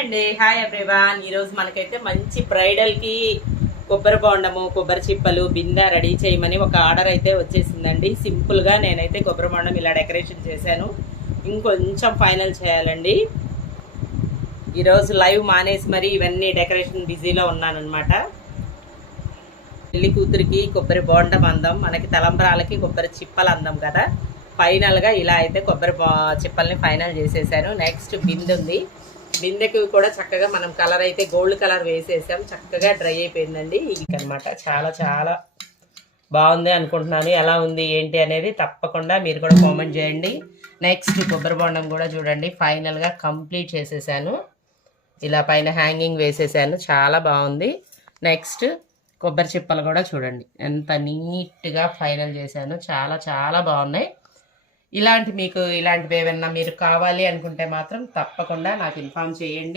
అండి. Hi everyone ఈరోజు మనకైతే మంచి బ్రైడల్కి కొబ్బరి బొండము కొబ్బరి చిప్పలు బిందె రెడీ చేయమని ఒక ఆర్డర్ అయితే వచ్చేసిందండి. సింపుల్గా నేనైతే కొబ్బరి బొండం ఇలా డెకరేషన్ చేశాను. ఇంకొంచెం ఫైనల్ చేయాలండి. ఈరోజు లైవ్ మానేసి మరి ఇవన్నీ డెకరేషన్ బిజీలో ఉన్నాను పెళ్ళి కూతురికి కొబ్బరి బోండం అందం మనకి తలంబ్రాలకి కొబ్బరి చిప్పలు అందం కదా. ఫైనల్గా ఇలా అయితే కొబ్బరి చిప్పల్ని ఫైనల్ చేసేసాను. నెక్స్ట్ బిందె ఉంది. బిందెకి కూడా చక్కగా మనం కలర్ అయితే గోల్డ్ కలర్ వేసేసాం. చక్కగా డ్రై అయిపోయిందండి. ఇది అనమాట. చాలా చాలా బాగుంది అనుకుంటున్నాను. ఎలా ఉంది ఏంటి అనేది తప్పకుండా మీరు కూడా కామెంట్ చేయండి. నెక్స్ట్ కొబ్బరి బొండం కూడా చూడండి. ఫైనల్గా కంప్లీట్ చేసేసాను. ఇలా పైన హ్యాంగింగ్ వేసేసాను. చాలా బాగుంది. నెక్స్ట్ కొబ్బరి చిప్పలు కూడా చూడండి. ఎంత నీట్గా ఫైనల్ చేశాను. చాలా చాలా బాగున్నాయి. ఇలాంటి మీకు ఇలాంటివి ఏమన్నా మీరు కావాలి అనుకుంటే మాత్రం తప్పకుండా నాకు ఇన్ఫామ్ చేయండి.